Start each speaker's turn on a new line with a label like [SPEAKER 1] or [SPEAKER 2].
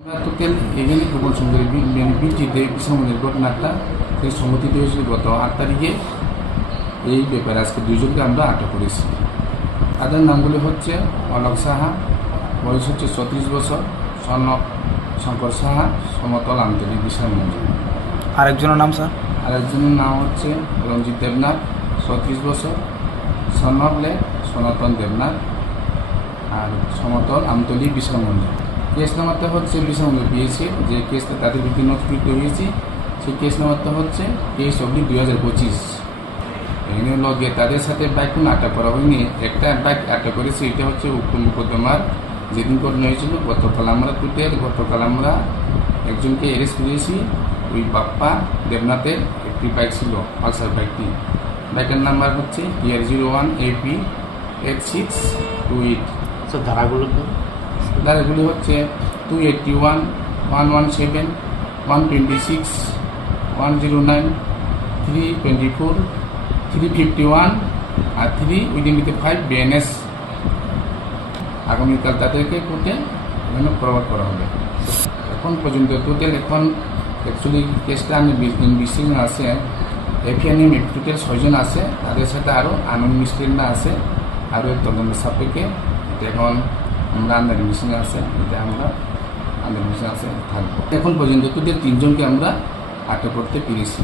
[SPEAKER 1] Total এখানে গোপন সুন্দরী বিজিতে বিশ্বমন্দির ঘটনাটা সেই সংগঠিত হয়েছিল গত আট তারিখে। এই ব্যাপারে আজকে দুজনকে আমরা আটক করেছি। তাদের নামগুলি হচ্ছে অলোক সাহা বয়স হচ্ছে ছত্রিশ বছর সনক শঙ্কর সাহা সমতল আন্তরিক বিশাল মঞ্জুর।
[SPEAKER 2] আরেকজনের নাম স্যার?
[SPEAKER 1] আরেকজনের নাম হচ্ছে রঞ্জিত দেবনাথ ছত্রিশ বছর সনকলে সনাতন দেবনাথ আর সমতল আমতলি বিশাল মন্দির কেস নাম্বারটা হচ্ছে বিশাল মন্দির পেয়েছে যে কেসটা তাদের বিরুদ্ধে নোটিফিক হয়েছে, সেই কেস নাম্বারটা হচ্ছে তেইশ অব্দি দুই হাজার পঁচিশ। এখানে লগে তাদের সাথে বাইক কোনো আটক করা হয়নি, একটা বাইক আটক করেছে, এটা হচ্ছে উক্ত মুকদ্দমার, যেদিন ঘটনা হয়েছিল, গতকাল আমরা টুটেল গতকাল আমরা একজনকে অ্যারেস্ট করেছি, ওই বাপ্পা দেবনাথের একটি বাইক ছিল, পালসার বাইকটি বাইকের নাম্বার হচ্ছে year zero one A P eight six two eight
[SPEAKER 3] sir ধারাগুলো
[SPEAKER 1] তারগুলি হচ্ছে two eighty one one one seven one twenty six one zero nine three twenty four three fifty one R three within with five B N S আগামীকাল তাদেরকে কোর্টে বিভিন্ন প্রভাব করা হবে। এখন পর্যন্ত টোটাল এখন অ্যাকচুয়ালি কেসটা আমি ইনভেস্টিগেশন আছে। এফিআইএম টোটাল ছয়জন আছে। তাদের সাথে আরও আনন্দ মিস্ত্রিরা আছে। আরও তদন্ত সাপেক্ষে। এখন আমরা আন্ডার মিশনে আছে এতে আমরা আন্ডার মিশনে আছে থাকব। এখন পর্যন্ত তোদের তিনজনকে আমরা আটক করতে পেরেছি।